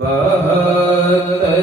72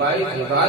22,000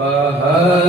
72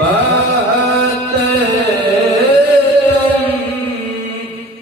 72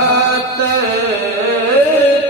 72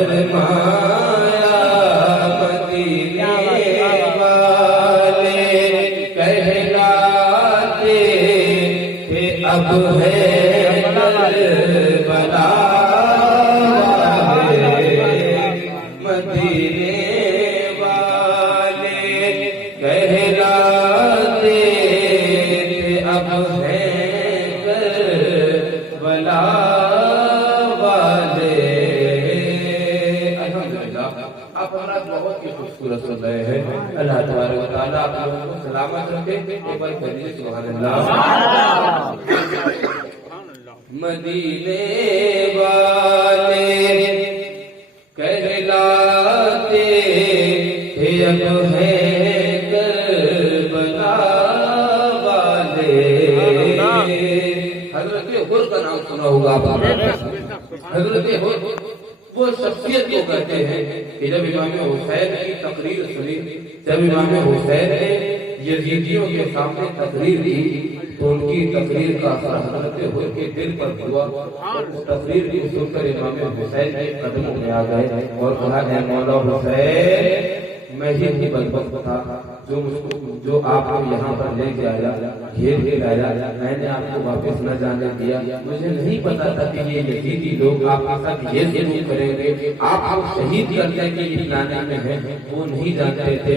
فرمایا مدینے والے کہلاتے تھے اب ہے کربلا مدینے والے کہلاتے تھے اب ہے کربلا والے. الحمدللہ آپ ہمارا بہت ہی خوبصورت سن رہے ہیں. اللہ تبارک و تعالیٰ آپ لوگوں کو سلامت رکھے. ایک بار کہیے سبحان اللہ. مدینے والے کہلاتے تھے اب ہے کربلا والے. حضرت حر کا نام سنا ہوگا آپ نے. حضرت حر وہ شخصیت کو کہتے ہیں کہ جب امام حسین کی تقریر سنی، جب امام حسین نے یزیدیوں کے سامنے تقریر دی تو ان کی تقریر کا اثر حضرت حر کے دل پر ہوا اور اس تقریر کو سن کر امام حسین کے قدموں میں آ گئے اور کہا اے مولا حسین میں ہی بدبخت تھا جو آپ کو یہاں پر لے کے آیا، گھیر کے لایا، میں نے آپ کو واپس نہ جانے دیا. مجھے نہیں پتا تھا کہ یہ یزیدی لوگ آپ کے ساتھ یہ ظلم کریں گے، آپ کو شہید کرنے کے لیے لانے میں ہیں، وہ نہیں جانتے تھے.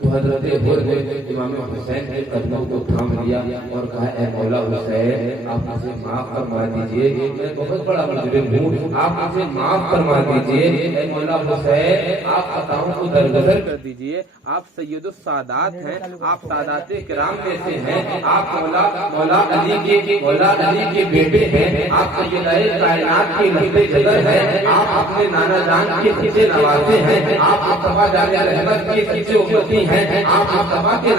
تو حضرت حر نے امام حسین کے قدموں کو تھام لیا اور کہا اے مولا حسین آپ مجھے معاف فرما دیجئے، میں بہت بڑا مجرم ہوں، آپ مجھے معاف فرما دیجئے. اے مولا حسین آپ خطاؤں کو درگزر کر دیجئے. آپ سید السادات ہیں، آپ سادات کرام میں سے ہیں، آپ مولا علی کے بیٹے ہیں، آپ سیدائے کائنات کی لفظ جگر ہیں، آپ اپنے نانا جان کے سچے نوازے ہیں، آپ مصطفیٰ جان رحمت کے سچے امتی ہیں، آپ مصطفیٰ کے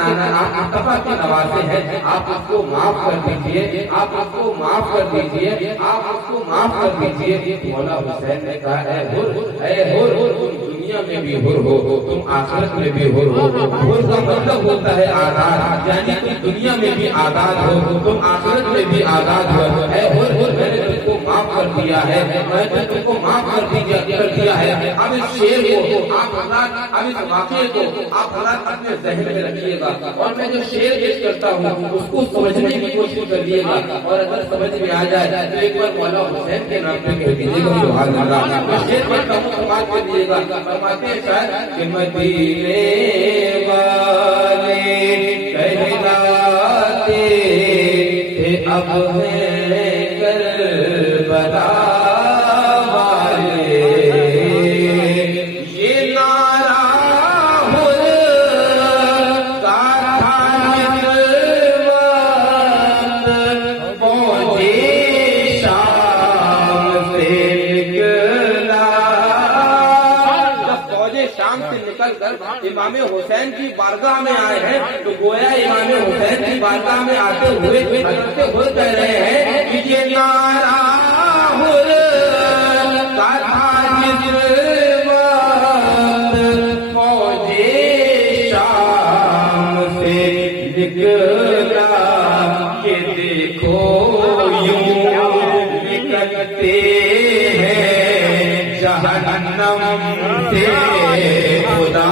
نوازے ہیں. آپ اس کو معاف کر دیجئے، آپ اس کو معاف کر دیجئے، آپ اس کو معاف کر دیجئے. مولا حسین نے کہا اے حر تم دنیا میں بھی حر ہو، تم آخرت میں بھی حر ہو. حر کا مطلب ہوتا ہے آزاد، یعنی تم دنیا میں بھی آزاد ہو، تم آخرت میں بھی آزاد ہو. اے حر میں نے تم کو معاف کر دیا ہے، میں نے تم کو معاف کر دیا ہے. اب اس شعر کو آپ اب اس واقعے کو آپ اپنے ذہن میں رکھیے گا اور میں جو شعر پیش کرتا ہوں اس کو سمجھنے کی کوشش کریے گا اور اگر سمجھ میں آ جائے تو ایک بار مولا حسین کے نام پہ کہہ دیجیے گا سبحان اللہ. میں شعر پڑھتا ہوں سماج کریے گا. فرماتے ہیں شاید کہ مدینے والے کہلاتے تھے اب ہے کربلا والے. یہ نعرہ حر کا تھا جس وقت پہنچے شام سے نکلا. جب فوجے شام سے نکل کر امام حسین کی بارگاہ میں آئے ہیں تو گویا امام حسین کی بارگاہ میں آتے ہوئے حضرت حر کہہ رہے ہیں کہ یہ نعرہ حر کا تھا جس وقت فوجے شام سے نکلا. کہ دیکھو یوں نکلتے ہیں جہنم سے خدا.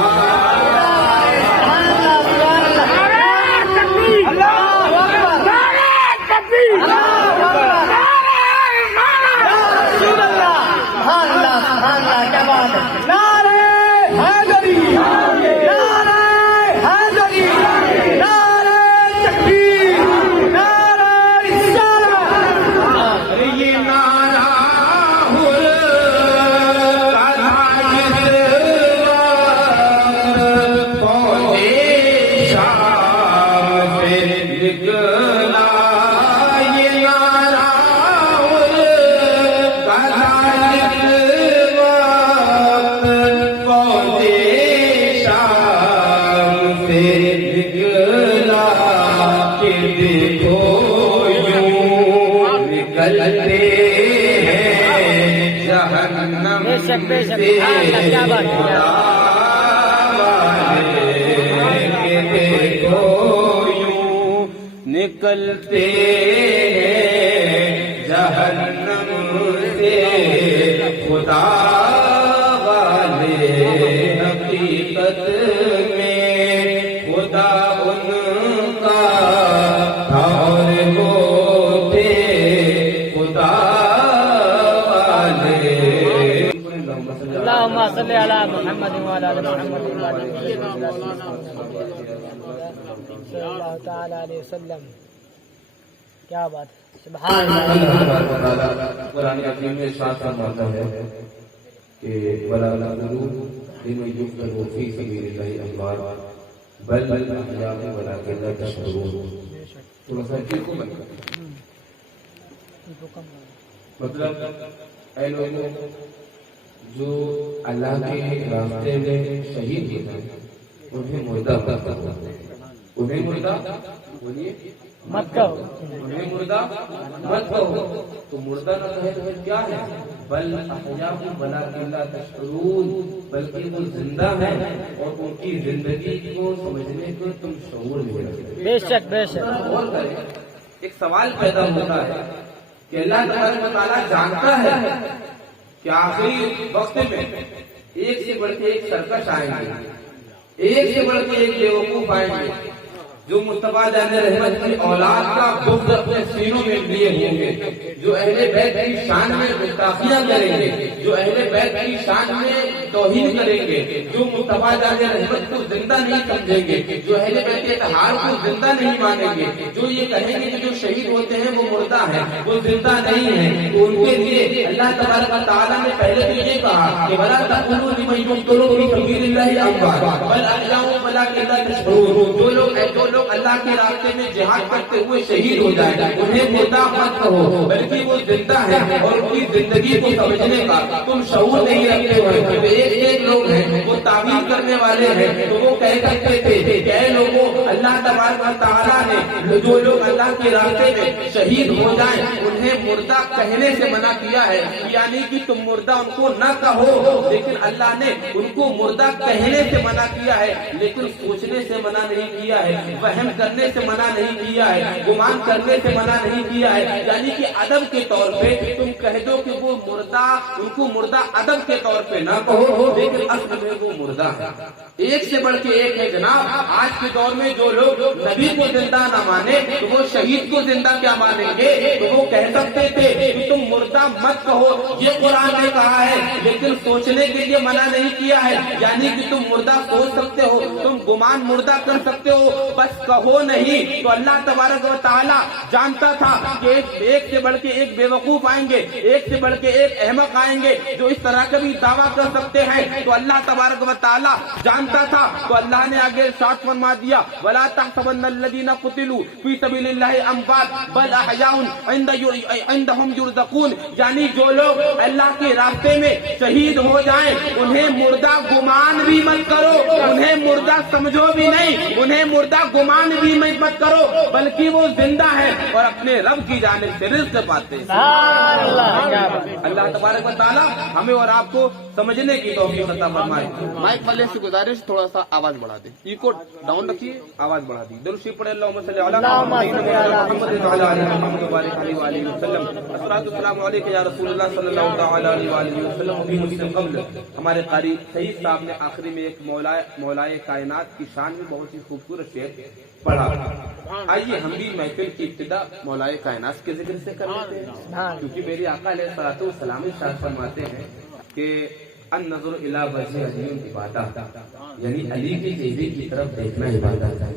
بے شک کیا بات نکلتے جہنم سے خدا حقیقت میں خدا ان کا تھا اور وہ تھے خدا والے. اللهم صل على محمد وعلى ال محمد صلی اللہ تعالی علیہ وسلم. کیا بات ہے، سبحان اللہ. قرآن حکیم میں ارشاد فرماتا ہے کہ وَلَا تَقُولُوا لِمَن يُقْتَلُ فِي سَبِيلِ اللَّهِ أَمْوَاتٌ بَلْ أَحْيَاءٌ وَلَٰكِن لَّا تَشْعُرُونَ. تھوڑا سا کو مطلب اے لوگوں جو اللہ کے راستے میں شہید ہوتے ہیں انہیں مردہ مت کہو. انہیں مردہ بولیے مت کہو. انہیں مردہ مت کہو. تو مردہ نہ کہے تو پھر کیا ہے؟ بل احیاء ولکن لا تشعرون، بلکہ وہ زندہ ہیں اور ان کی زندگی کو سمجھنے کو تم شعور نہیں رکھتے. بے شک بے شک. اور ایک سوال پیدا ہوتا ہے کہ اللہ تبارک و تعالیٰ جانتا ہے کہ آخری وقت میں ایک سے بڑھ کے ایک سرکش آئیں گے، ایک سے بڑھ کے ایک بیوقوف آئیں گے جو مصطفیٰ جان رحمت کی اولاد کا بغض اپنے سینوں میں لیے ہوں گے، جو اہل بیت کی شان میں گستاخیاں کریں گے، جو اہل بیت کی شان میں توہین کریں گے، جو مصطفیٰ جان رحمت کو زندہ نہیں سمجھیں گے، جو اہل بیت اطہار کو زندہ نہیں مانیں گے، جو یہ کہیں گے کہ جو شہید ہوتے ہیں وہ مردہ ہیں، وہ زندہ نہیں ہیں، تو ان کے لیے اللہ تبارک و تعالیٰ نے پہلے تو یہ کہا کہ وَلَا تَقُولُوا لِمَن يُقْتَلُ فِي سَبِيلِ اللَّهِ أَمْوَاتٌ بَلْ أَحْيَاءٌ وَلَٰكِن لَّا تَشْعُرُونَ. جو لوگ اللہ کے راستے میں جہاد کرتے ہوئے شہید ہو جائے انہیں مردہ مت کہو، بلکہ وہ زندہ ہے اور ان کی زندگی کو سمجھنے کا تم شعور نہیں رکھتے ہو. ایک لوگ ہیں وہ تعمیر کرنے والے ہیں تو وہ کہہ سکتے تھے کہ اے لوگوں اللہ تبارک و تعالیٰ نے جو لوگ اللہ کے راستے میں شہید ہو جائیں انہیں مردہ کہنے سے منع کیا ہے، یعنی کہ تم مردہ ان کو نہ کہو، لیکن اللہ نے ان کو مردہ کہنے سے منع کیا ہے، لیکن سوچنے سے منع نہیں کیا ہے، وہم کرنے سے منع نہیں کیا ہے، گمان کرنے سے منع نہیں کیا ہے. یعنی کہ ادب کے طور پہ تم کہہ دو کہ وہ مردہ، ان کو مردہ ادب کے طور پہ نہ کہو، لیکن اصل میں وہ مردہ ہے. ایک سے بڑھ کے ایک ہے جناب. آج کے دور میں جو لوگ نبی کو زندہ نہ مانے تو وہ شہید کو زندہ کیا مانیں گے؟ تو وہ کہہ سکتے تھے کہ تم مردہ مت کہو، یہ قرآن نے کہا ہے، لیکن سوچنے کے لیے منع نہیں کیا ہے. یعنی کہ تم مردہ سوچ سکتے ہو، تم گمان مردہ کر سکتے ہو، بس کہو نہیں. تو اللہ تبارک و تعالیٰ جانتا تھا کہ ایک سے بڑھ کے ایک بے وقوف آئیں گے، ایک سے بڑھ کے ایک احمق آئیں گے جو اس طرح کا بھی دعویٰ کر سکتے ہیں. تو اللہ تبارک و تعالیٰ جانتا تھا، تو اللہ نے آگے ارشاد فرما دیا وَلَا تَحْسَبَنَّ الَّذِينَ قُتِلُوا فِي سَبِيلِ اللَّهِ أَمْوَاتٌ بَلْ أَحْيَاءٌ عِندَهُمْ يُرْزَقُونَ. یعنی جو لوگ اللہ کے راستے میں شہید ہو جائیں انہیں مردہ گمان بھی مت کرو، انہیں مردہ سمجھو بھی نہیں، انہیں مردہ گمان بھی مت کرو، بلکہ وہ زندہ ہے اور اپنے رب کی جانب سے رزق پاتے ہیں. اللہ تبارک و تعالیٰ ہمیں اور آپ کو سمجھنے کی توفیق عطا فرمائے. مائک والے سے گزارش تھوڑا سا آواز بڑھا دیں، ایکو ڈاؤن رکھیے، آواز بڑھا دی. درود شریف پڑھیں. اللہم صلی علی محمد وعلی آل محمد وبارک علیہ وآلہ وسلم. الصلاۃ والسلام علیک یا رسول اللہ صلی اللہ تعالی علیہ وآلہ وسلم. ابھی مجھ سے قبل ہمارے قاری سعید صاحب نے آخری میں ایک مولائے کائنات کی شان میں بہت ہی خوبصورت شعر پڑھا. آئیے ہم بھی محفل کی ابتدا مولائے کائنات کے ذکر سے کر لیتے ہیں، کیونکہ میرے آقا علیہ الصلوۃ والسلام ارشاد فرماتے ہیں کہ النظر الی وجہ علی عبادت، یعنی علی کے چہرے کی طرف دیکھنا عبادت ہے.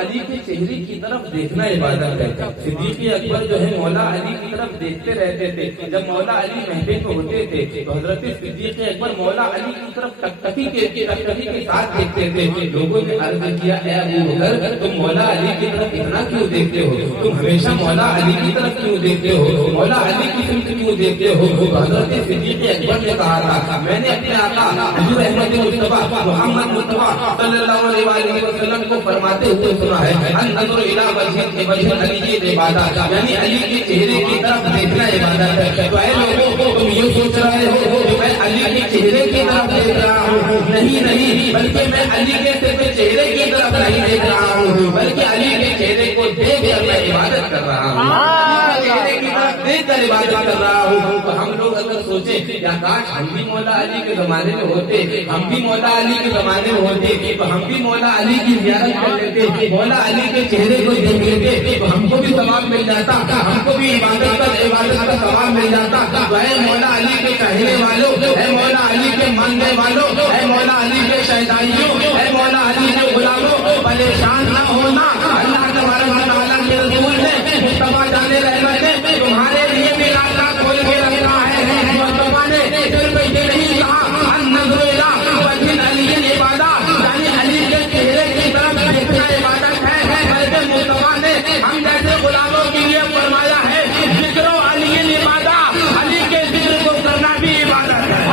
علی کے چہرے کی طرف دیکھنا عبادت ہے. صدیق اکبر جو ہے مولا علی کی طرف دیکھتے رہتے تھے. جب مولا علی محفل میں ہوتے تھے تو حضرت صدیق اکبر مولا علی کی طرف ٹکٹکی کے ساتھ دیکھتے تھے. لوگوں نے عرض کیا اے ابو بکر تم مولا علی کی طرف اتنا کیوں دیکھتے ہو؟ تم ہمیشہ مولا علی کی طرف کیوں دیکھتے ہو؟ مولا علی کی طرف کیوں دیکھتے ہو؟ حضرت صدیق اکبر نے کہا تھا میں نے اپنے آقا حضور احمد مصطفیٰ محمد مصطفیٰ صلی اللہ علیہ وسلم کو فرماتے ہوئے سنا ہے النظر الی وجہ علی عبادت، یعنی علی کے چہرے کی طرف دیکھنا عبادت ہے. تو اے لوگوں تم یہ سوچ رہے ہو کہ میں علی کے چہرے کی طرف دیکھ رہا ہوں؟ نہیں، بلکہ میں علی کے صرف چہرے کی طرف نہیں دیکھ رہا ہوں، بلکہ علی کے چہرے کو دیکھ کر میں عبادت کر رہا ہوں، چہرے کی طرف دیکھ کر عبادت کر رہا ہوں. تو ہم لوگ اگر سوچیں کہ کیا کاش ہم بھی مولا علی کے زمانے میں ہوتے، ہم بھی مولا علی کے زمانے میں ہوتے تو ہم بھی مولا علی کی زیارت کر لیتے، مولا علی کے چہرے کو دیکھ لیتے تو ہم کو بھی ثواب مل جاتا، ہم کو بھی عبادت کا ثواب مل جاتا۔ اے مولا علی کے چاہنے والوں، اے مولا علی کے ماننے والوں، اے مولا علی کے شہدائیوں، اے مولا علی کے غلاموں، پریشان نہ ہونا، اللہ تبارک و تعالیٰ کے رسول نے مصطفیٰ جان رحمت نے تمہارے لیے بھی راستہ کھول کے رکھا ہے۔ مصطفیٰ نے صرف یہ نہیں کہا النظر الی وجہ علی عبادت، یعنی علی کے چہرے کی طرف دیکھنا عبادت ہے، بلکہ مصطفیٰ نے ہم جیسے غلاموں کے لیے فرمایا ہے ذکر علی عبادت، علی کے ذکر کو کرنا بھی عبادت ہے۔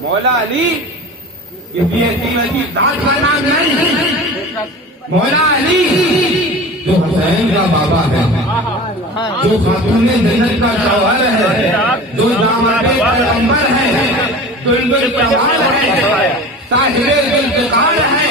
مولا علی کسی ایسی ذات کا نام نہیں، مولا علی جو حسین کا بابا ہے، جو خاتون جنت کا شوہر ہے، جو داماد پیغمبر ہے، بلبل جوان ہے، صاحب ذوالفقار ہے۔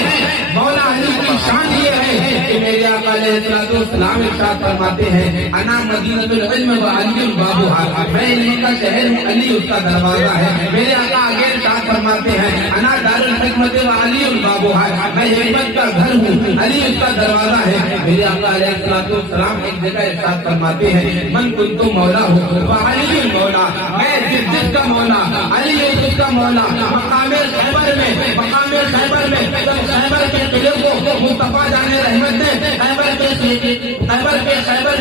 مولا علی کی شان یہ ہے کہ میرے آقا علیہ السلام ارشاد فرماتے ہیں انا مدینۃ العلم و علی بابها، میں علم کا شہر ہوں، علی اس کا دروازہ ہے۔ میرے آقا آگے ارشاد فرماتے ہیں انا دار الحکمت و علی بابها، میں حکمت کا گھر ہوں، علی اس کا دروازہ ہے۔ میرے آقا علیہ السلام ایک جگہ ارشاد فرماتے ہیں من کنت مولا ہوں وعلی المولا، میں جس کا مولا علی اس کا مولا۔ مقام خیبر میں جب خیبر کے قلعے کو مصطفیٰ جان رحمت نے خیبر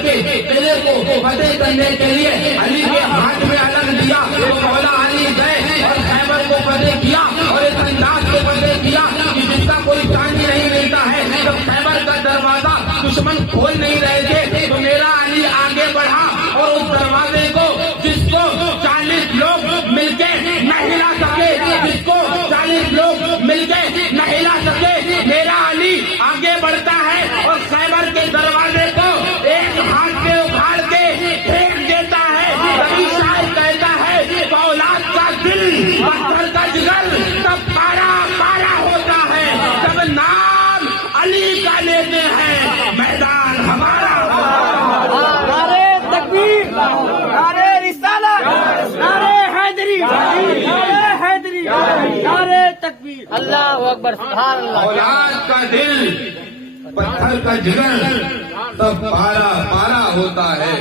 کے قلعے کو فتح کرنے کے لیے علی کے ہاتھ میں علم دیا تو مولا علی گئے اور خیبر کو فتح کیا اور اس انداز کو فتح کیا کہ جس کا کوئی چاندی نہیں ملتا ہے۔ جب خیبر کا دروازہ دشمن کھول نہیں رہے تھے تو میرا علی آگے بڑھا اور اس دروازے کو جس کو 40 لوگ مل کے نہ ہلا سکے، جس کو 40 لوگ مل کے نہ ہلا سکے، میرا علی آگے بڑھتا ہے اور خیبر کے دروازے کو ایک ہاتھ سے اکھاڑ کے پھینک دیتا ہے۔ کبھی شاعر کہتا ہے اولاد کا دل پتھر کا جگر تب پارا پارا ہوتا ہے، جب نام علی کا لیتے ہیں میدان ہمارا ہوتا ہے۔ نعرے تکبیر، نعرے رسالت، نعرے حیدری، نعرے حیدری، نعرے تکبیر، اللہ اکبر، سبحان اللہ۔ اولاد کا دل پتھر کا جگر تب پارا پارا ہوتا ہے،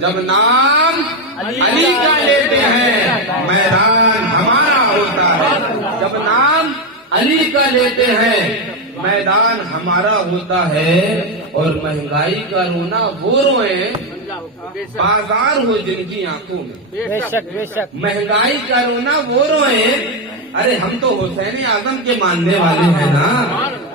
جب نام علی کا لیتے ہیں میدان ہمارا ہوتا ہے۔ جب نام علی کا لیتے ہیں میدان ہمارا ہوتا ہے۔ اور مہنگائی کا رونا وہ روئے بازار ہو جن کی آنکھوں میں، بے شک بے شک، مہنگائی کا رونا وہ روئے۔ ارے ہم تو حسین اعظم کے ماننے والے ہیں نا،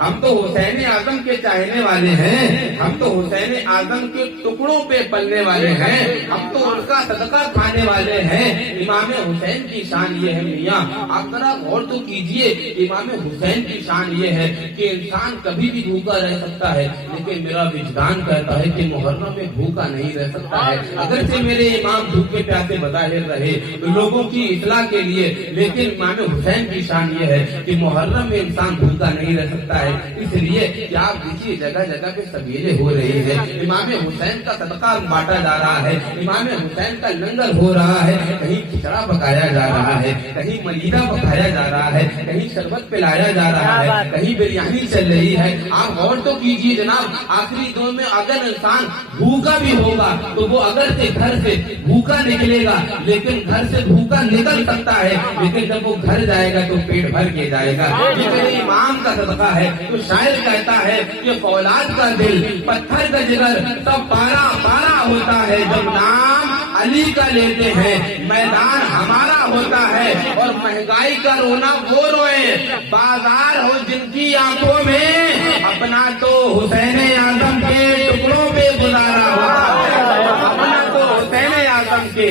ہم تو حسین اعظم کے چاہنے والے ہیں، ہم تو حسین اعظم کے ٹکڑوں پہ پلنے والے ہیں، ہم تو ان کا صدقہ کھانے والے ہیں۔ امام حسین کی شان یہ ہے میاں، آپ ذرا غور تو کیجئے، امام حسین کی شان یہ ہے کہ انسان کبھی بھی بھوکا رہ سکتا ہے، لیکن میرا وجدان کہتا ہے کہ محرم میں بھوکا نہیں رہ سکتا ہے۔ اگرچہ میرے امام بھوکے پیاسے بظاہر رہے لوگوں کی اصلاح کے لیے، لیکن امام حسین کی شان یہ ہے کہ محرم میں انسان بھوکا نہیں رہ سکتا ہے۔ اس لیے کہ آپ دیکھیے جگہ جگہ پہ سبیلیں ہو رہی ہے، امام حسین کا صدقہ بانٹا جا رہا ہے، امام حسین کا لنگر ہو رہا ہے، کہیں کھچڑا پکایا جا رہا ہے، کہیں ملیدہ پکایا جا رہا ہے، کہیں شربت پلایا جا رہا ہے، کہیں بریانی چل رہی ہے۔ آپ غور تو کیجیے جناب، آخری دور میں اگر انسان بھوکا بھی ہوگا تو وہ اگر سے گھر سے بھوکا نکلے گا، لیکن گھر سے بھوکا نکل سکتا ہے، لیکن جب وہ گھر جائے گا تو پیٹ بھر کے جائے گا۔ یہ میرے امام کا صدقہ ہے۔ تو شاعر کہتا ہے کہ فولاد کا دل پتھر کا جگر تب پارا پارا ہوتا ہے، جب نام علی کا لیتے ہیں، میدان ہمارا ہوتا ہے اور مہنگائی کا رونا وہ روئے، بازار ہو جن کی آنکھوں میں اپنا تو حسین اعظم کے ٹکڑوں پہ گزارا ہوتا ہے، اپنا تو حسین اعظم کے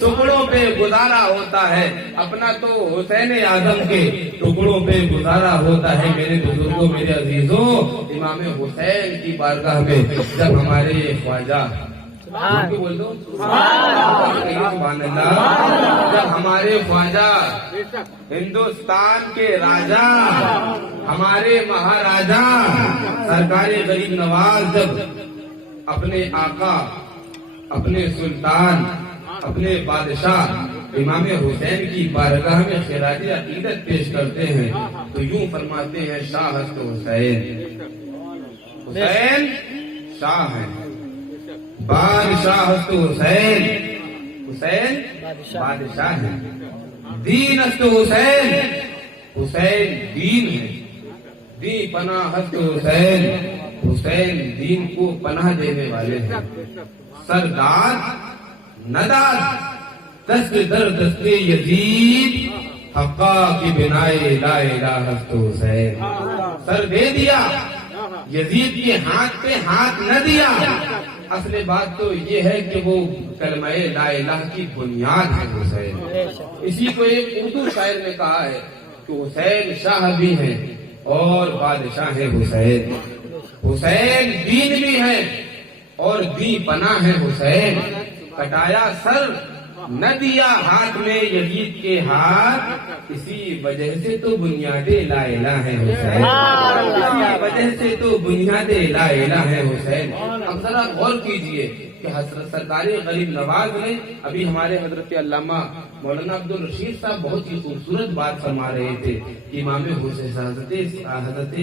ٹکڑوں پہ گزارا ہوتا ہے، اپنا تو حسین اعظم کے ٹکڑوں پہ گزارا ہوتا ہے۔ میرے بزرگوں، میرے عزیزوں، امام حسین کی بارگاہ میں جب ہمارے خواجہ بول دو سبحان اللہ، جب ہمارے خواجہ ہندوستان کے راجا، ہمارے مہاراجا سرکار غریب نواز جب اپنے آقا، اپنے سلطان، اپنے بادشاہ امام حسین کی بارگاہ میں خراج عقیدت پیش کرتے ہیں تو یوں فرماتے ہیں، شاہ ہست حسین، حسین شاہ ہے، بادشاہ ہست حسین، حسین بادشاہ ہے، دین ہست حسین، حسین دین ہے، دی پناہ ہست حسین، حسین دین کو پناہ دینے والے ہیں، سردار نداد دست در دست یزید، حقا کی بنائے لا الہ ہست حسین، سر دے دیا یزید کے ہاتھ پہ ہاتھ نہ دیا۔ اصل بات تو یہ ہے کہ وہ کلمہ لا الہ کی بنیاد ہے حسین۔ اسی کو ایک اردو شاعر نے کہا ہے کہ حسین شاہ بھی ہے اور بادشاہ ہے حسین، حسین دین بھی ہے اور دی پناہ ہے حسین، کٹایا سر نہ دیا ہاتھ میں یزید کے ہاتھ، اسی وجہ سے تو بنیاد لا الہ ہے حسین، اسی وجہ سے تو بنیاد لا الہ ہے حسین۔ اب ذرا غور کیجئے کہ حضرت سرکار غریب نواز نے ابھی ہمارے حضرت علامہ مولانا عبدالرشید صاحب بہت ہی خوبصورت بات فرما رہے تھے کہ امام حسین حضرت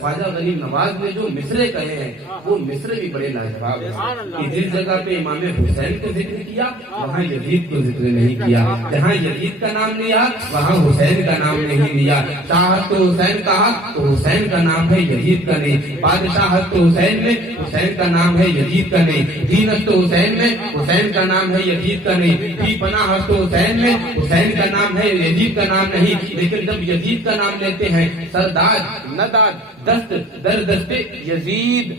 خواجہ غریب نواز نے جو مصرے کہے ہیں وہ مصرے بھی بڑے لاجواب ہیں کہ جس جگہ پہ امام حسین کو ذکر کیا وہاں یزید کو ذکر نہیں کیا، جہاں یزید کا نام لیا وہاں حسین کا نام نہیں لیا، شاہت تو حسین کہا تو حسین کا نام ہے یزید کا نہیں، بادشاہت تو حسین میں حسین کا نام ہے یزید کا نہیں، دینت تو حسین میں حسین کا نام ہے یزید کا نہیں، بھی پناہ تو حسین میں حسین کا نام ہے یزید کا نام نہیں، لیکن جب یزید کا نام لیتے ہیں سردار نداد دست در دست یزید،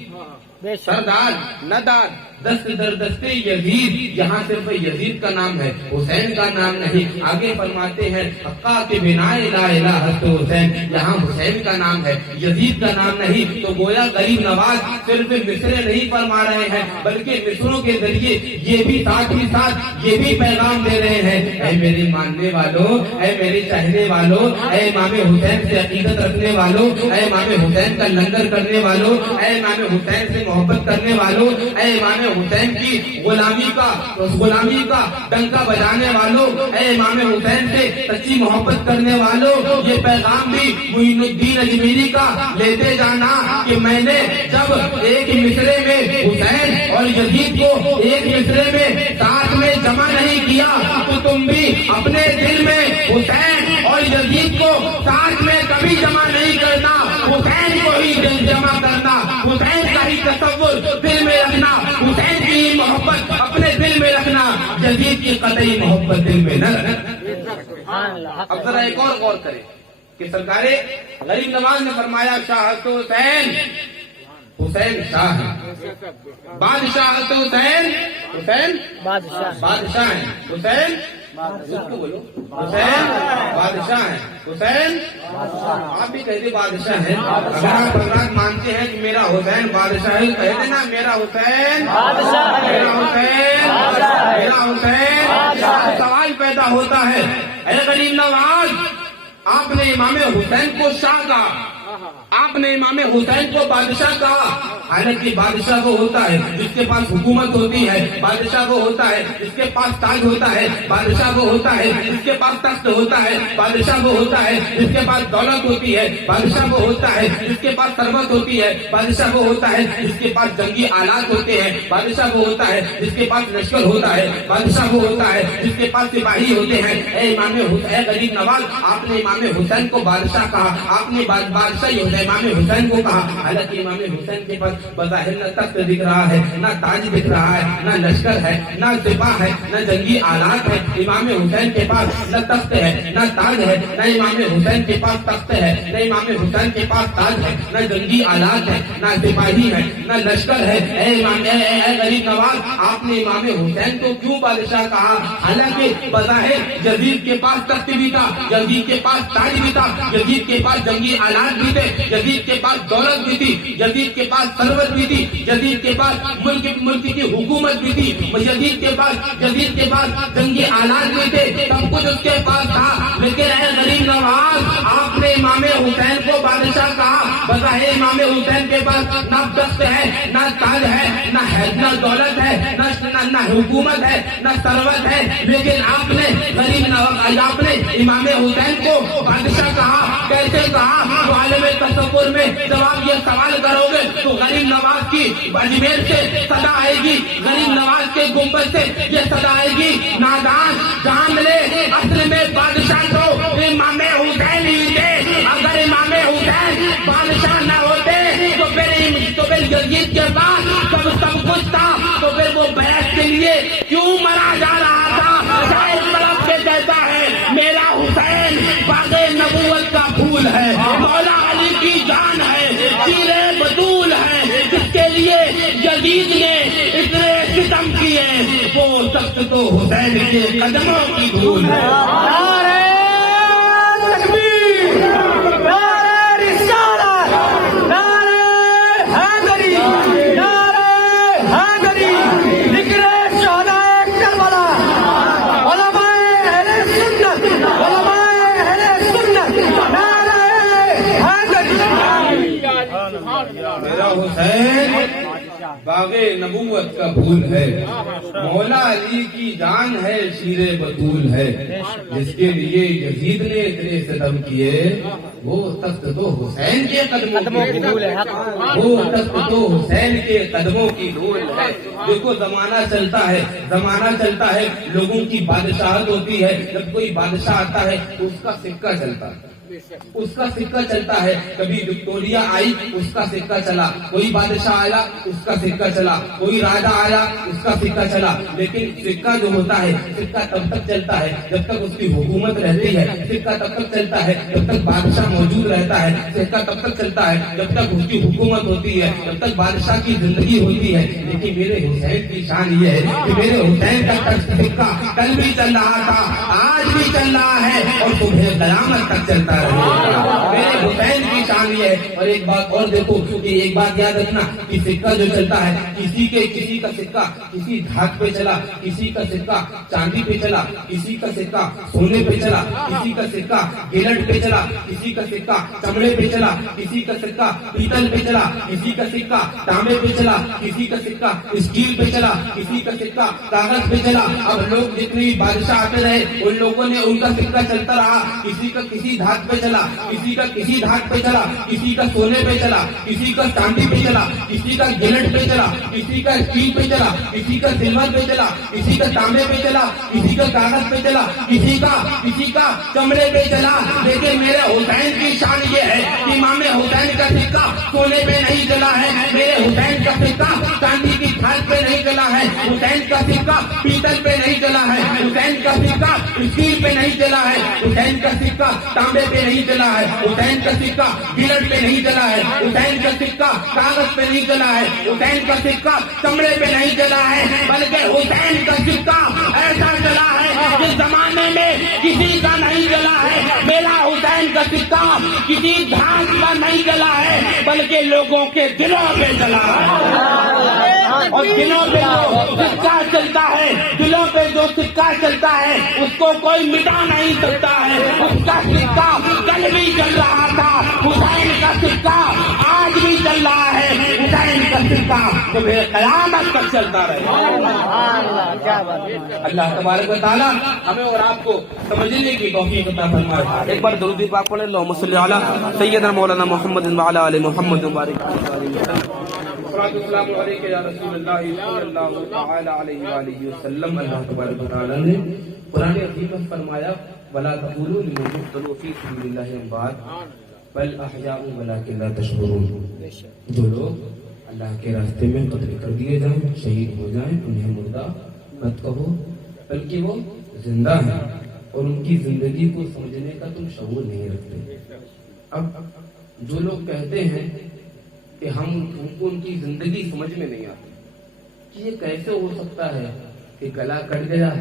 سردار نداد دست در دست یزید، یہاں صرف یزید کا نام ہے حسین کا نام نہیں۔ آگے فرماتے ہیں حقا کے بنائے لا الہ ہست حسین، یہاں حسین کا نام ہے یزید کا نام نہیں۔ تو گویا غریب نواز صرف مصرے نہیں فرما رہے ہیں بلکہ مصروں کے ذریعے یہ بھی ساتھ ہی ساتھ یہ بھی پیغام دے رہے ہیں، اے میرے ماننے والوں، اے میرے چاہنے والوں، اے امام حسین سے عقیدت رکھنے والوں، اے امام حسین کا لنگر کرنے والوں، اے امام حسین سے محبت کرنے والوں، اے امام حسین کی غلامی کا ڈنکا بجانے والوں، اے امام حسین سے سچی محبت کرنے والوں، یہ پیغام بھی معین الدین اجمیری کا لیتے جانا کہ میں نے جب ایک مصرے میں حسین اور یزید کو ایک مصرے میں ساتھ میں جمع نہیں کیا تو تم بھی اپنے دل میں حسین اور یزید کو ساتھ میں کبھی جمع نہیں کرنا، حسین کو ہی جمع کرنا، حسین کا ہی تصور دل میں رکھنا، حسین کی محبت اپنے دل میں رکھنا، یزید کی قطعی محبت دل میں نہ رکھنا۔ اب ذرا ایک اور غور کریں کہ سرکار غریب نواز نے فرمایا شاہت حسین، حسین شاہ ہے، بادشاہ حسین، حسین بادشاہ ہے، حسین بولو حسین بادشاہ ہے، حسین آپ بھی کہتے بادشاہ ہیں، اگر آپ حضرات مانتے ہیں کہ میرا حسین بادشاہ ہے کہہ دینا میرا حسین، میرا حسین، میرا حسین۔ سوال پیدا ہوتا ہے اے غریب نواز، آپ نے امام حسین کو شاہ کہا، آپ نے امام حسین کو بادشاہ کہا، حالانکہ بادشاہ وہ ہوتا ہے جس کے پاس حکومت ہوتی ہے، بادشاہ وہ ہوتا ہے جس کے پاس تاج ہوتا ہے، بادشاہ وہ ہوتا ہے جس کے پاس تخت ہوتا ہے، بادشاہ وہ ہوتا ہے جس کے پاس دولت ہوتی ہے، بادشاہ وہ ہوتا ہے جس کے پاس ثروت ہوتی ہے، بادشاہ وہ ہوتا ہے جس کے پاس جنگی آلات ہوتے ہیں، بادشاہ وہ ہوتا ہے جس کے پاس لشکر ہوتا ہے، بادشاہ وہ ہوتا ہے جس کے پاس سپاہی ہوتے ہیں۔ اے امام حسین غریب نواز، آپ نے امام حسین کو بادشاہ کہا، آپ نے بادشاہ امام حسین کو کہا، حالانکہ امام حسین کے پاس بظاہر نہ تخت دکھ رہا ہے، نہ تاج دکھ رہا ہے، نہ لشکر ہے، نہ سپاہ ہے، نہ جنگی آلات ہے۔ امام حسین کے پاس نہ تخت ہے، نہ تاج ہے، نہ امام حسین کے پاس تخت ہے، نہ امام حسین کے پاس تاج ہے، نہ جنگی آلات ہے، نہ سپاہی ہے، نہ لشکر ہے۔ اے غریب نواز، آپ نے امام حسین کو کیوں بادشاہ کہا؟ حالانکہ بظاہر یزید کے پاس تخت بھی تھا، یزید کے پاس تاج بھی تھا، یزید کے پاس جنگی آلات بھی تھے، یزید کے پاس دولت بھی تھی، یزید کے پاس ثروت بھی تھی، یزید کے پاس ملک کی حکومت بھی تھی، یزید کے پاس جنگی آلات بھی تھے، سب کچھ اس کے پاس تھا۔ لیکن اے غریب نواز، آپ نے امام حسین کو بادشاہ کہا۔ بظاہر امام حسین کے پاس نہ تخت ہے، نہ تاج ہے، نہ دولت ہے، نہ حکومت ہے، نہ ثروت ہے، لیکن آپ نے غریب نواز، آپ نے امام حسین کو بادشاہ کہا۔ کیسے کہا؟ تو عالم تصور میں جب آپ یہ سوال کرو گے تو غریب نواز کی اجمیر سے صدا آئے گی، غریب نواز کے گنبد سے یہ صدا آئے گی، نادان جان لے اصل میں بادشاہ تو امام حسین ہی تھے۔ اگر امام حسین بادشاہ نہ ہوتے تو پھر یزید کے بعد سب کچھ تھا، تو پھر وہ بیعت کے لیے کیوں مرا جا رہا تھا؟ شاید طرف سے کہتا ہے میرا حسین باغ نبوت کا پھول ہے، مولا علی کی جان ہے، شیر بطول ہے، جس کے لیے یزید نے اتنے ستم کیے، وہ سخت تو حسین کے قدموں کی دھول ہے۔ میرا حسین باغ نبوت کا پھول ہے، مولا علی کی جان ہے، شیر بطول ہے، جس کے لیے یزید نے اتنے ستم کیے، وہ تخت تو حسین کے قدموں کی دھول ہے، وہ تخت تو حسین کے قدموں کی دھول ہے۔ دیکھو زمانہ چلتا ہے، لوگوں کی بادشاہت ہوتی ہے، جب کوئی بادشاہ آتا ہے تو اس کا سکہ چلتا ہے، کبھی وکٹوریا آئی اس کا سکہ چلا، کوئی بادشاہ آیا اس کا سکہ چلا، کوئی راجا آیا اس کا سکہ چلا، لیکن سکہ جو ہوتا ہے سکہ تب تک چلتا ہے جب تک اس کی حکومت رہتی ہے، سکہ تب تک چلتا ہے جب تک بادشاہ موجود رہتا ہے، سکہ تب تک چلتا ہے جب تک اس کی حکومت ہوتی ہے، جب تک بادشاہ کی زندگی ہوتی ہے۔ لیکن میرے حسین کی شان یہ ہے کہ میرے حسین کا سکہ کل بھی چل رہا تھا، آج بھی چل رہا ہے اور صبح قیامت تک چلتا ہے۔ میرے حسین کی شان یہ ہے۔ اور ایک بات اور دیکھو، کہ ایک بات یاد رکھنا کہ سکہ جو چلتا ہے، کسی کا سکہ کسی دھات پہ چلا، کسی کا سکہ چاندی پہ چلا، کسی کا سکہ سونے پہ چلا، کسی کا سکہ گلٹ پہ چلا، کسی کا سکہ چمڑے پہ چلا، کسی کا سکہ پیتل پہ چلا، کسی کا سکہ تانبے پہ چلا، کسی کا سکہ اسٹیل پہ چلا، کسی کا سکہ کاغذ پہ چلا۔ اب لوگ جتنے بادشاہ آتے رہے ان لوگوں نے ان کا سکہ چلتا رہا، کسی کا کسی دھات پہ چلا، کسی کا کسی دھات پہ چلا، کسی کا سونے پہ چلا، کسی کا چاندی پہ چلا، کسی کا گلٹ پہ چلا، کسی کا اسٹیل پہ چلا، کسی کا سلور پہ چلا، کسی کا تانبے پہ چلا، کسی کا کاغذ پہ چلا، کسی کا چمڑے پہ چلا۔ لیکن میرے حسین کی شان یہ ہے کہ امام حسین کا سکہ سونے پہ نہیں چلا ہے، میرے حسین کا سکہ چاندی کی دھات پہ نہیں چلا ہے، حسین کا سکہ پیتل پہ نہیں چلا ہے، حسین کا سکہ اسٹیل پہ نہیں چلا ہے، حسین کا سکہ تانبے پہ نہیں چلا ہے، حسین کا سکہ گلٹ پہ نہیں چلا ہے، حسین کا سکہ کاغذ پہ نہیں چلا ہے، حسین کا سکہ چمڑے پہ نہیں چلا ہے، بلکہ حسین کا سکہ ایسا چلا ہے جس زمانے میں کسی کا نہیں چلا ہے۔ میرا حسین کا سکہ کسی دھات کا نہیں چلا ہے بلکہ لوگوں کے دلوں پہ چلا ہے، اور دلوں پہ جو سکہ چلتا ہے، دلوں پہ جو سکہ چلتا ہے اس کو کوئی مٹا نہیں سکتا ہے۔ اس کا سکہ کل بھی چل رہا تھا، حسین کا سکہ آج بھی چل رہا ہے، حسین کا سکہ تو پھر قیامت تک چلتا رہے۔ اللہ تبارک و تعالیٰ ہمیں اور آپ کو سمجھنے کی توفیق عطا فرمائے۔ ایک بار درود پاک پڑھیں، اللہم صلی علی سیدنا مولانا محمد وعلی آل محمد وبارک السلام علیکم یا رسول اللہ صلی اللہ تعالی علیہ وآلہ وسلم۔ اللہ تبارک و تعالیٰ نے قرآن عظیم میں فرمایا وَلَا تَقُولُوا لِمَنْ يُقْتَلُ فِي سَبِيلِ اللَّهِ أَمْوَاتٌ، بل احیاء ولکن لا تشعرون. بے شک جو لوگ اللہ کے راستے میں قتل کر دیے جائیں، شہید ہو جائیں، انہیں مردہ مت کہو، بلکہ وہ زندہ ہیں اور ان کی زندگی کو سمجھنے کا تم شعور نہیں رکھتے. اب جو لوگ کہتے ہیں کہ ہم کو ان کی زندگی سمجھ میں نہیں آتی، کہ یہ کیسے ہو سکتا ہے کہ گلا کٹ گیا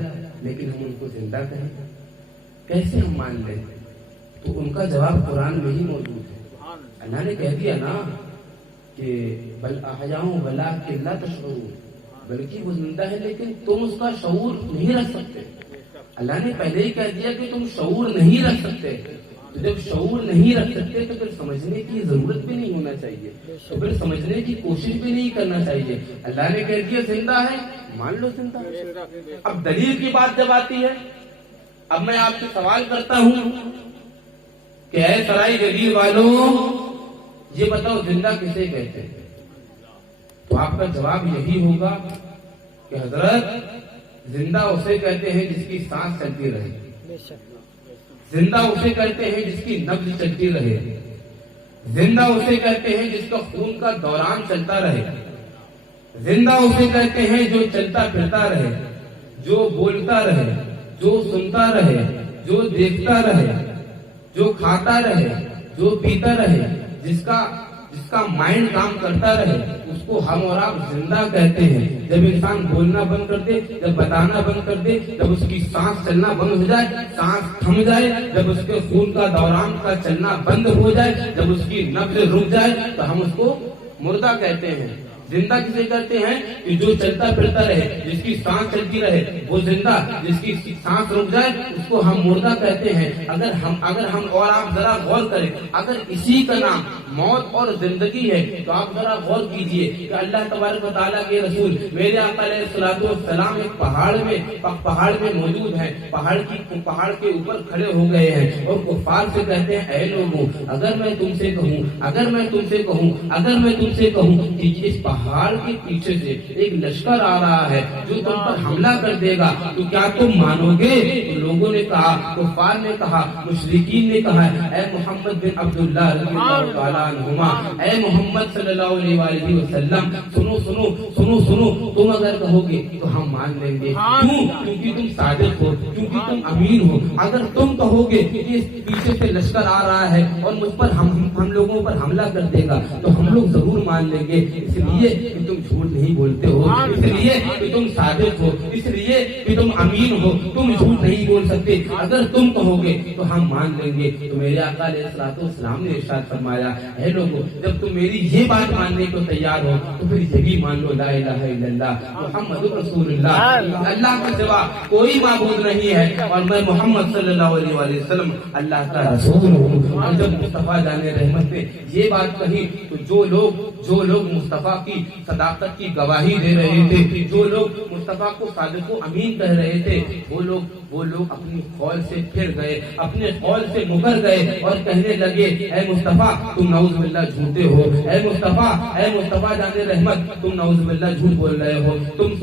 لیکن ہم ان کو زندہ کہیں، کیسے ہم مان لیں؟ تو ان کا جواب قرآن میں ہی موجود ہے. اللہ نے کہہ دیا نا کہ بل احیاء ولکن لا تشعرون، بلکہ وہ زندہ ہے لیکن تم اس کا شعور نہیں رکھ سکتے. اللہ نے پہلے ہی کہہ دیا کہ تم شعور نہیں رکھ سکتے. تو جب شعور نہیں رکھ سکتے تو پھر سمجھنے کی ضرورت بھی نہیں ہونا چاہیے، تو پھر سمجھنے کی کوشش بھی نہیں کرنا چاہیے. اللہ نے کہہ دیا زندہ ہے، مان لو زندہ ہے. اب دلیل کی بات جب آتی ہے، اب میں آپ سے سوال کرتا ہوں کہ اے سرائی جدید والوں، یہ بتاؤ زندہ کسے کہتے ہیں؟ تو آپ کا جواب یہی ہوگا کہ حضرت زندہ اسے کہتے ہیں جس کی سانس چلتی رہے، بے شک زندہ اسے کہتے ہیں جس کی نبض چلتی رہے، زندہ اسے کہتے ہیں جس کا خون کا دوران چلتا رہے، زندہ اسے کہتے ہیں جو چلتا پھرتا رہے، جو بولتا رہے، جو سنتا رہے، جو دیکھتا رہے، جو کھاتا رہے، جو پیتا رہے، جس کا مائنڈ کام کرتا رہے، اس کو ہم اور آپ زندہ کہتے ہیں. جب انسان بولنا بند کر دے، جب بتانا بند کر دے، جب اس کی سانس چلنا بند ہو جائے، سانس تھم جائے، جب اس کے خون کا دوران کا چلنا بند ہو جائے، جب اس کی نبض رک جائے، تو ہم اس کو مردہ کہتے ہیں. زندہ کسے کہتے ہیں؟ کہ جو چلتا پھرتا رہے، جس کی سانس چلتی رہے وہ زندہ، جس کی سانس رک جائے اس کو ہم مردہ کہتے ہیں. اگر ہم اور آپ ذرا غور کریں، اگر اسی کا نام موت اور زندگی ہے تو آپ ذرا غور کیجئے کہ اللہ تبارک و تعالیٰ کے رسول میرے آقا علیہ الصلوۃ والسلام ایک پہاڑ میں موجود ہیں، پہاڑ کے اوپر کھڑے ہو گئے ہیں اور کفار سے کہتے ہیں اے لوگوں، اگر میں تم سے کہوں کہ اس پہاڑ کے پیچھے سے ایک لشکر آ رہا ہے جو تم پر حملہ کر دے گا تو کیا تم مانو گے؟ تو لوگوں نے کہا، کفار نے کہا، مشرکین نے کہا اے محمد بن عبداللہ رضی اللہ تعالیٰ عنہما، اے محمد صلی اللہ علیہ وآلہ وسلم، سنو، تم اگر کہو گے تو ہم مان لیں گے. کیوں؟ کیونکہ تم صادق ہو، کیونکہ تم امین ہو. اگر تم کہو گے کہ اس پیچھے سے لشکر آ رہا ہے اور مجھ پر ہم لوگوں پر حملہ کر دے گا تو ہم لوگ ضرور مان لیں گے. اس لیے کہ تم جھوٹ نہیں بولتے ہو، اس لیے کہ تم صادق ہو، اس لیے کہ تم امین ہو، تم جھوٹ نہیں بول سکتے. اگر تم کہو گے تو ہم مان لیں گے. تو میرے آقا علیہ الصلوۃ والسلام نے ارشاد فرمایا اے لوگوں، جب تم میری یہ بات ماننے کو تیار ہو تو پھر یہ بھی مان لو لا الہ الا اللہ محمد رسول اللہ، اللہ کے سوا کوئی معبود نہیں ہے اور میں محمد صلی اللہ علیہ وآلہ وسلم اللہ کا رسول ہوں. اور جب مصطفیٰ جان رحمت نے یہ بات کہی تو جو لوگ مصطفیٰ کی صداقت کی گواہی دے رہے تھے، جو لوگ مصطفیٰ کو صادق و امین کہہ رہے تھے، وہ لوگ اپنی قول سے پھر گئے، اپنے قول سے مکر گئے اور کہنے لگے اے مصطفیٰ تم نعوذ باللہ جھوٹے ہو، اے مصطفیٰ جان رحمت تم نعوذ باللہ جھوٹ بول رہے ہو، تم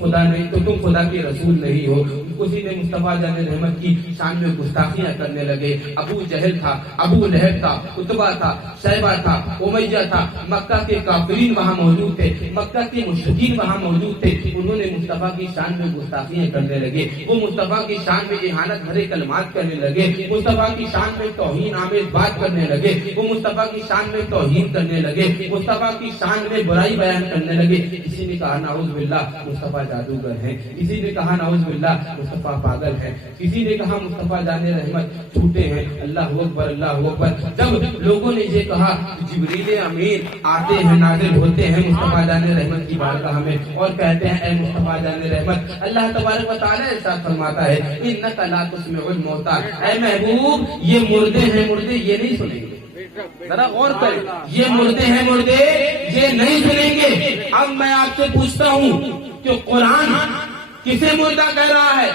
خدا نہیں، تو تم خدا کے رسول نہیں ہو. اسی نے مصطفیٰ جان رحمت کی شان میں گستاخیاں کرنے لگے. ابو جہل تھا، ابو لہب تھا، عتبہ تھا، شیبہ تھا، امیہ تھا، مکہ کے کافرین وہاں موجود تھے، مکہ کے مشرکین وہاں موجود تھے. انہوں نے مصطفیٰ کی شان میں گستاخیاں کرنے لگے، وہ مصطفیٰ کی شان میں اہانت بھرے کلمات کرنے لگے، مصطفیٰ کی شان میں توہین آمیز بات کرنے لگے، وہ مصطفیٰ کی شان میں توہین کرنے لگے، مصطفیٰ کی شان میں برائی بیان کرنے لگے. کسی نے کہا نعوذ باللہ مصطفیٰ جادوگر ہیں، کسی نے کہا نعوذ باللہ مصطفیٰ پاگل ہیں، کسی نے کہا مصطفیٰ جان رحمت جھوٹے ہیں. اللہ اکبر، اللہ اکبر. جب لوگوں نے یہ کہا جبریل امین آتے ہیں، نازل ہوتے ہیں مصطفیٰ جان رحمت کی بارگاہ میں اور کہتے ہیں اے مصطفیٰ جان رحمت، اللہ تبارک و تعالیٰ ارشاد فرماتا ہے انک لا تسمع الموتى، اے محبوب یہ مردے ہیں، مردے یہ نہیں سنیں گے. ذرا غور کریں، یہ مردے ہیں، مردے یہ نہیں سنیں گے. اب میں آپ سے پوچھتا ہوں کہ قرآن کسے مردہ کہہ رہا ہے؟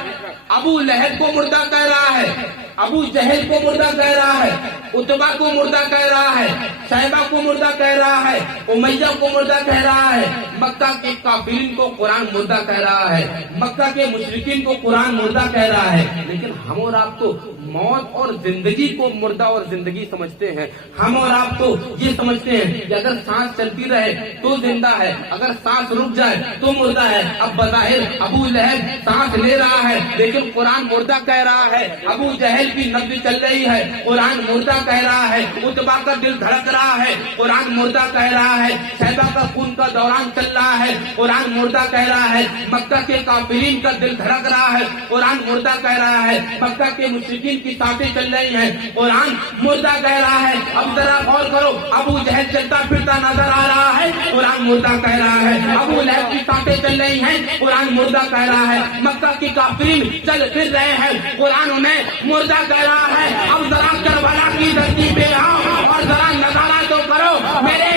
ابو لہب کو مردہ کہہ رہا ہے، ابو جہل کو مردہ کہہ رہا ہے، عتبہ کو مردہ کہہ رہا ہے، شیبہ کو مردہ کہہ رہا ہے، امیہ کو مردہ کہہ رہا ہے، مکہ کے کافرین کو قرآن مردہ کہہ رہا ہے، مکہ کے مشرکین کو قرآن مردہ کہہ رہا ہے. لیکن ہم اور آپ تو موت اور زندگی کو مردہ اور زندگی سمجھتے ہیں. ہم اور آپ تو یہ سمجھتے ہیں کہ اگر سانس چلتی رہے تو زندہ ہے, اگر سانس رک جائے تو مردہ ہے. اب بظاہر ابو لہب سانس لے رہا ہے لیکن قرآن مردہ کہہ رہا ہے. ابو جہل کی نبض چل رہی ہے, قرآن مردہ کہہ رہا ہے. اتبا کا دل دھڑک رہا ہے, قرآن مردہ کہہ رہا ہے. شیبہ کا خون کا دوران چل رہا ہے, قرآن مردہ کہہ رہا ہے. مکہ کے کافرین کا دل دھڑک رہا ہے, قرآن مردہ کہہ رہا ہے. مکہ کے مشرکین کی سانسیں چل رہی ہیں, قرآن مردہ کہہ رہا ہے. اب ذرا غور کرو, ابو جہل چلتا پھرتا نظر آ رہا ہے, قرآن مردہ کہہ رہا ہے. ابو لہب کی سانسیں چل رہی ہیں, قرآن مردہ کہہ رہا ہے. مکہ کی کافرین چل پھر رہے ہیں, قرآن انہیں مردہ کہہ رہا ہے. اب ذرا کربلا کی دھرتی پہ آؤ اور ذرا نظارہ تو کرو. میرے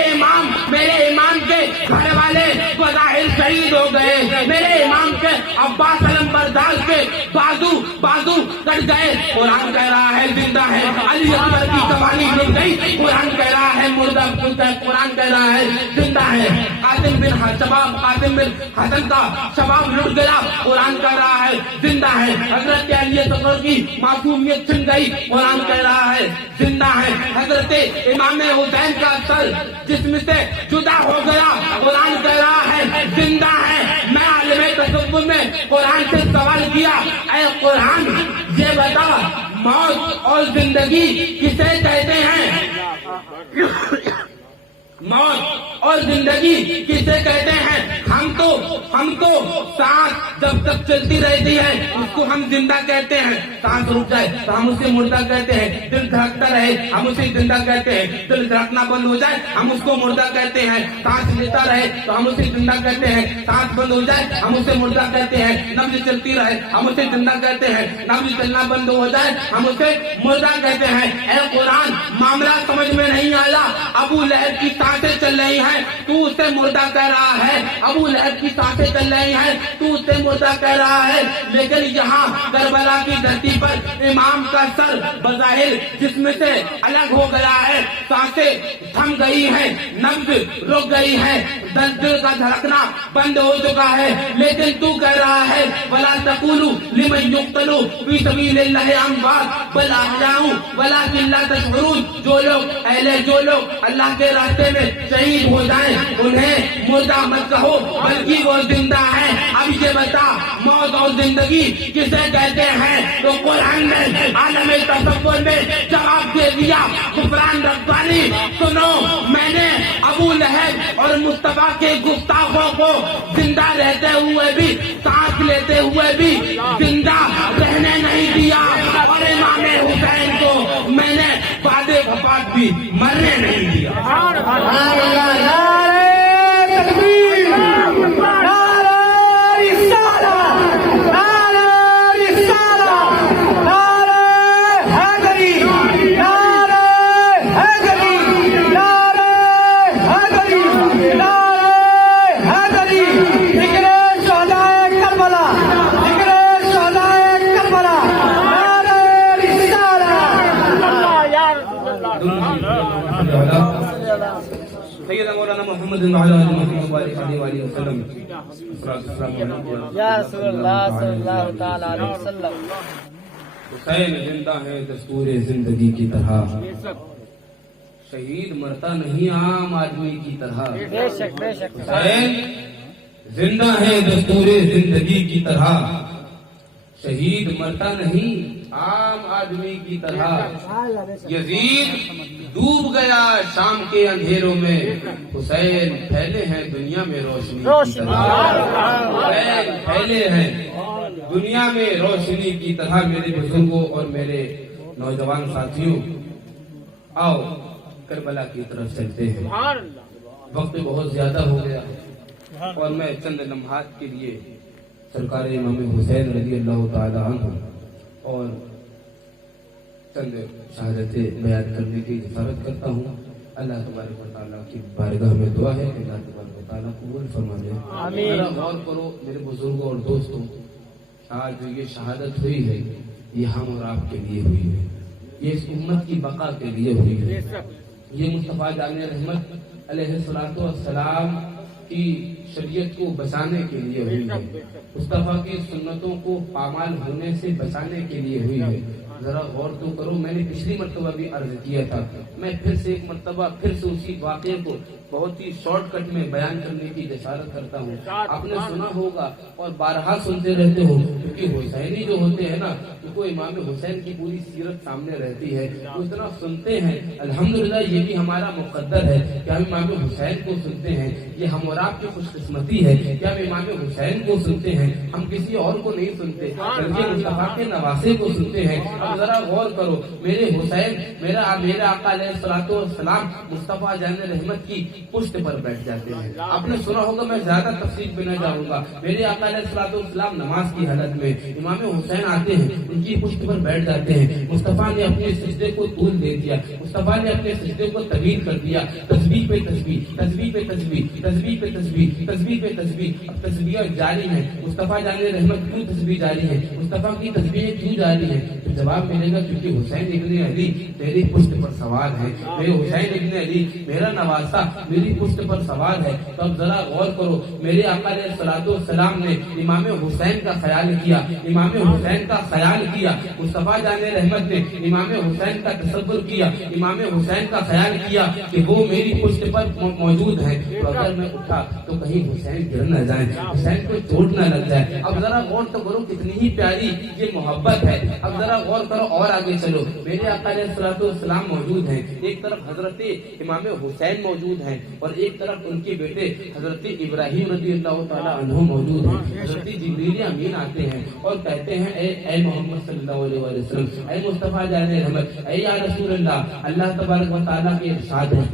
امام کے گھر والے بظاہر شہید ہو گئے, میرے امام کے عباس علم بردار کے بازو کٹ گئے, قرآن کہہ رہا ہے زندہ ہے. علی اکبر کی قوانی لٹ گئی, قرآن کہہ رہا ہے مردہ, قرآن کہہ رہا ہے زندہ ہے. قاسم بن حسن کا شباب لٹ گیا, قرآن کہہ رہا ہے زندہ ہے. حضرت علی اکبر کی معصومیت چھن گئی, قرآن کہہ رہا ہے زندہ ہے. حضرت امام حسین کا سر جسم سے جدا ہو گیا, قرآن کہہ رہا ہے زندہ ہے. میں عالم تصوف میں قرآن سے سوال کیا, اے قرآن یہ بتا موت اور زندگی کسے کہتے ہیں؟ موت اور زندگی کسے کہتے ہیں؟ ہم تو سانس جب تک چلتی رہتی ہے اس کو ہم زندہ کہتے ہیں, سانس رک جائے تو ہم اسے مردہ کہتے ہیں. دل دھڑکتا رہے ہم اسے زندہ کہتے ہیں, دل دھڑکنا بند ہو جائے ہم اس کو مردہ کہتے ہیں. سانس لیتا رہے تو ہم اسے زندہ کہتے ہیں, سانس بند ہو جائے ہم اسے مردہ کہتے ہیں. نبض چلتی رہے ہم اسے زندہ کہتے ہیں, نبض چلنا بند ہو جائے ہم اسے مردہ کہتے ہیں. اے قرآن معاملہ سمجھ میں نہیں آیا, ابو لہب کی سانسیں چل رہی ہیں تو اسے مردہ کہہ رہا ہے. ابو لہب کی سانسیں چل رہی ہیں تو اسے مردہ کہہ رہا ہے. لیکن یہاں کربلا کی دھرتی پر امام کا سر بظاہر جسم سے الگ ہو گیا ہے, سانسیں تھم گئی ہیں, نبض رک گئی ہے, دل کا دھڑکنا بند ہو چکا ہے. لیکن تو کہہ رہا ہے وَلَا تَقُولُوا لِمَن يُقْتَلُ فِي سَبِيلِ اللَّهِ أَمْوَاتٌ بَلْ أَحْيَاءٌ وَلَٰكِن لَّا تَشْعُرُونَ. جو لوگ اللہ کے راستے میں شہید ہو جائیں انہیں مردہ مت کہو بلکہ وہ زندہ ہے. اب یہ بتا موت اور زندگی کسے کہتے ہیں؟ تو قرآن نے عالم تصور میں جواب دے دیا, غفران ربانی. سنو, میں نے ابو لہب اور مصطفیٰ کے گستاخوں کو زندہ رہتے ہوئے بھی, سانس لیتے ہوئے بھی زندہ رہنے نہیں دیا, اور امام حسین کو میں نے بعد وفات بھی مرنے نہیں دیا. سیدنا مولانا محمد یا رسول اللہ صلی اللہ تعالی علیہ وسلم. حسین زندہ ہے دستور زندگی کی طرح, شہید مرتا نہیں عام آدمی کی طرح. بے شک حسین زندہ ہے دستور زندگی کی طرح, شہید مرتا نہیں عام آدمی کی طرح. یزید ڈوب گیا شام کے اندھیروں میں, حسین پھیلے ہیں دنیا میں روشنی کی طرح. حسین پھیلے ہیں دنیا میں روشنی کی طرح. میرے بزرگوں اور میرے نوجوان ساتھیوں, آؤ کربلا کی طرف چلتے ہیں. وقت بہت زیادہ ہو گیا اور میں چند لمحات کے لیے سرکار امام حسین رضی اللہ تعالی عنہ اور چند شہادتیں بیان کرنے کی جسارت کرتا ہوں. اللہ تبارک و تعالیٰ کی بارگاہ میں دعا ہے کہ اللہ تبارک و تعالیٰ قبول فرما لے. ذرا غور کرو میرے بزرگوں اور دوستوں, آج جو یہ شہادت ہوئی ہے یہ ہم اور آپ کے لیے ہوئی ہے, یہ اس امت کی بقا کے لیے ہوئی ہے. یہ مصطفیٰ جان رحمت علیہ السلام کی شریعت کو بچانے کے لیے ہوئی ہے, مصطفیٰ کی سنتوں کو پامال ہونے سے بچانے کے لیے ہوئی ہے. ذرا غور تو کرو، میں نے پچھلی مرتبہ بھی عرض کیا تھا، میں پھر سے ایک مرتبہ پھر سے اسی واقعے کو بہت ہی شارٹ کٹ میں بیان کرنے کی جسارت کرتا ہوں. آپ نے سنا ہوگا اور بارہا سنتے رہتے ہو، کیونکہ حسینی جو ہوتے ہیں نا، ان کو امام حسین کی پوری سیرت سامنے رہتی ہے، اس طرح سنتے ہیں. الحمدللہ یہ بھی ہمارا مقدر ہے کہ ہم امام حسین کو سنتے ہیں. یہ ہم اور آپ کی خوش قسمتی ہے کہ ہم امام حسین کو سنتے ہیں، ہم کسی اور کو نہیں سنتے بلکہ مصطفیٰ کے نواسے کو سنتے ہیں. اب ذرا غور کرو، میرے حسین، میرا آقا علیہ الصلوۃ والسلام مصطفیٰ جان رحمت کی پشت پر بیٹھ جاتے ہیں. آپ نے سنا ہوگا، میں زیادہ تفصیل پہ نہ جاؤں گا. میرے آقا علیہ الصلوۃ والسلام نماز کی حالت میں امام حسین آتے ہیں، ان کی پشت پر بیٹھ جاتے ہیں. مصطفیٰ نے اپنے سجدے کو طول دے دیا، مصطفیٰ نے اپنے سجدے کو طویل کر دیا. تسبیح پہ تسبیح، تسبیح پہ تسبیح، تسبیح پہ تسبیح، تسبیح پہ تسبیح. اب تسبیح جاری ہے. مصطفیٰ جان رحمت کیوں تسبیح جاری ہے؟ مصطفیٰ کی تسبیح کیوں جاری ہے؟ تو جواب ملے گا کیونکہ حسین ابن علی میری پشت پر سوار ہے. میرے حسین ابن علی میرا نواسا میری پشت پر سوار ہے. تو اب ذرا غور کرو، میرے آقا علیہ الصلوۃ والسلام نے امام حسین کا خیال کیا، امام حسین کا خیال کیا. مصطفیٰ جان رحمت نے امام حسین کا تصور کیا، امام حسین کا خیال کیا کہ وہ میری پشت پر موجود ہیں. تو اگر میں اٹھا تو کہیں حسین گر نہ جائیں، حسین کو چوٹ نہ لگ جائے. اب ذرا غور تو کرو، کتنی ہی پیاری یہ محبت ہے. اب ذرا غور کرو اور آگے چلو. میرے آقا علیہ الصلوۃ والسلام موجود ہیں، ایک طرف حضرت امام حسین موجود ہیں اور ایک طرف ان کے بیٹے حضرت ابراہیم رضی اللہ تعالیٰ عنہ موجود ہیں. حضرت جبریل امین آتے ہیں اور کہتے ہیں اے محمد صلی اللہ علیہ وسلم، اے مصطفیٰ جان رحمت، اے یا رسول اللہ. اللہ تبارک و تعالیٰ کے ارشاد ہے،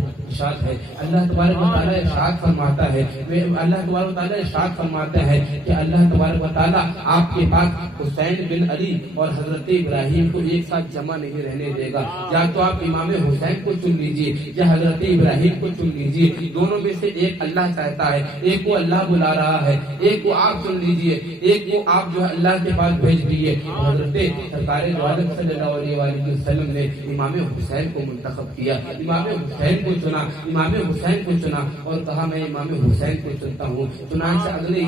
اللہ تبارک و تعالیٰ ارشاد فرماتا ہے، اللہ تبارک و تعالیٰ ارشاد فرماتا ہے کہ اللہ تبارک و تعالیٰ آپ کے پاس حسین بن علی اور حضرت ابراہیم کو ایک ساتھ جمع نہیں رہنے دے گا. یا تو آپ امام حسین کو چن لیجئے یا حضرت ابراہیم کو چن لیجئے، دونوں میں سے ایک اللہ چاہتا ہے، ایک کو اللہ بلا رہا ہے، ایک کو آپ چن لیجئے، ایک کو آپ جو ہے اللہ کے پاس بھیج دیجئے. حضرت سرکار دو عالم صلی اللہ علیہ وآلہ وسلم نے امام حسین کو منتخب کیا، امام حسین کو چنا، امام حسین کو چنا اور کہا میں امام حسین کو چنتا ہوں. چنانچہ اگلے ہی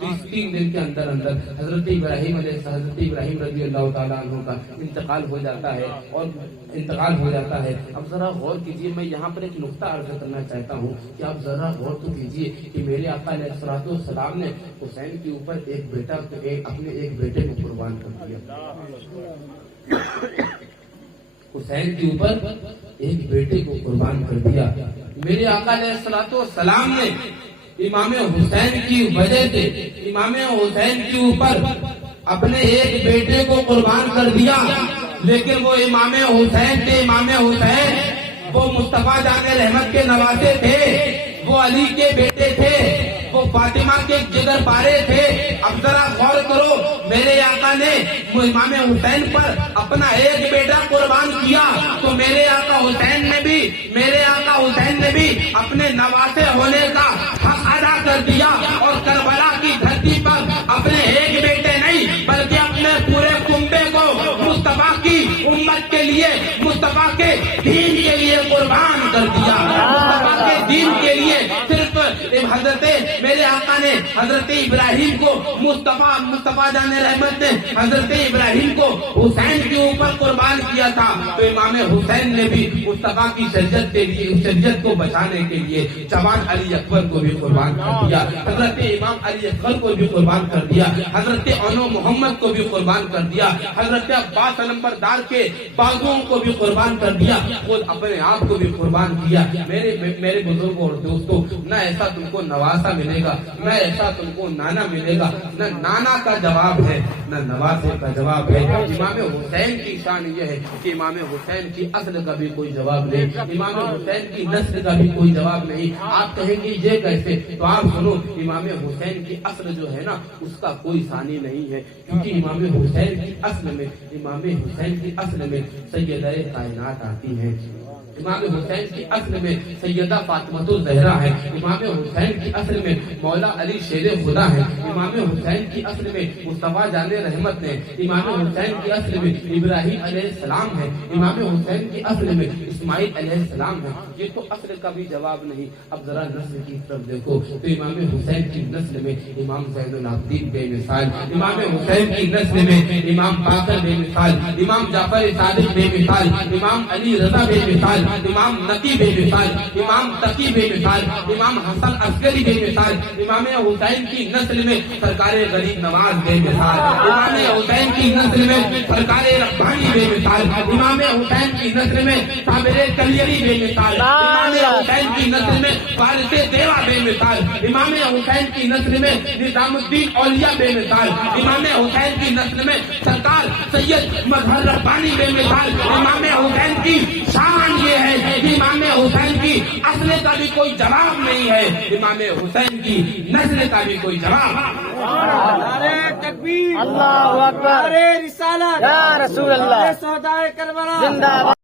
دن 3 دن کے اندر حضرت ابراہیم رضی اللہ تعالیٰ عنہ کا انتقال ہو جاتا ہے. اب ذرا غور کیجیے، میں یہاں پر ایک نقطہ عرض کرنا چاہتا ہوں کہ آپ ذرا غور تو کیجیے کہ میرے آقا علیہ الصلوۃ والسلام نے حسین کے اوپر اپنے ایک بیٹے کو قربان کر دیا. حسین کے اوپر ایک بیٹے کو قربان کر دیا. میرے آقا علیہ الصلوۃ والسلام نے امام حسین کی وجہ سے امام حسین کے اوپر اپنے ایک بیٹے کو قربان کر دیا. لیکن وہ امام حسین تھے، امام حسین وہ مصطفیٰ جان رحمت کے نواسے تھے، وہ علی کے بیٹے تھے، وہ فاطمہ کے جگر پارے تھے. اب ذرا غور کرو، میرے آقا نے امام حسین پر اپنا ایک بیٹا قربان کیا تو میرے آقا حسین نے بھی اپنے نواسے ہونے کا حق ادا کر دیا اور کربلا کی دھرتی پر اپنے ایک بیٹے نہیں بلکہ اپنے پورے کنبے کو مصطفیٰ کی امت کے لیے، مصطفیٰ کے دین کے لیے قربان کر دیا. مصطفیٰ کے دین کے لیے صرف حضرت میرے آقا نے حضرت ابراہیم کو مصطفیٰ جان رحمت نے حضرت ابراہیم کو حسین کے اوپر قربان کیا تھا. تو امام حسین نے بھی مصطفیٰ کی شریعت کے لیے، اس شریعت کو بچانے کے لیے جوان علی اکبر کو بھی قربان کر دیا، حضرت امام علی اکبر کو بھی قربان کر دیا، حضرت انو محمد کو بھی قربان کر دیا، حضرت عباس علمبردار کے بازوؤں کو بھی قربان کر دیا، خود اپنے آپ کو بھی قربان کیا. میرے بزرگوں اور دوستوں، نہ ایسا تم کو نواسا ملے گا، نہ ایسا تم کو نانا ملے گا. نہ نانا کا جواب ہے نہ نواسے کا جواب ہے. امام حسین کی شان یہ ہے کہ امام حسین کی اصل کا بھی کوئی جواب نہیں، امام حسین کی نسل کا بھی کوئی جواب نہیں. آپ کہیں گے یہ کیسے؟ تو آپ سنو، امام حسین کی اصل جو ہے نا اس کا کوئی ثانی نہیں ہے، کیونکہ امام حسین کی اصل میں سیدہ کائنات آتی ہیں. امام حسین کی اصل میں سیدہ فاطمہ الزہرا ہے، امام حسین کی اصل میں مولا علی شیر خدا ہے، امام حسین کی اصل میں مصطفیٰ جان رحمت ہے، امام حسین کی اصل میں ابراہیم علیہ السلام ہے، امام حسین کی اصل میں اسماعیل علیہ السلام ہے۔ یہ تو اصل کا بھی جواب نہیں، اب ذرا نسل کی طرف دیکھو تو امام حسین کی نسل میں امام زین العابدین بے مثال، امام حسین کی نسل میں امام باقر بے مثال، امام جعفر صادق بے مثال، امام علی رضا بے مثال، امام نقی بے مثال، امام تقی بے مثال، امام حسن عسکری بے مثال، امام حسین کی نسل میں سرکار غریب نواز بے مثال، امام حسین کی نسل میں سرکار ربانی بے مثال، امام حسین کی نسل میں صابر کلیری بے مثال، امام حسین کی نسل میں وارث دیوا بے مثال، امام حسین کی نسل میں نظام الدین اولیاء بے مثال، امام حسین کی نسل میں سرکار سید مظہر ربانی بے مثال۔ امام حسین کی شان یہ ہے کہ امام حسین کی اصل کا بھی کوئی جواب نہیں ہے، امام حسین کی نسل کا بھی کوئی جواب۔ نعرہ تکبیر، اللہ اکبر، نعرہ رسالت، یا رسول اللہ، سودائے کربلا، زندہ باد۔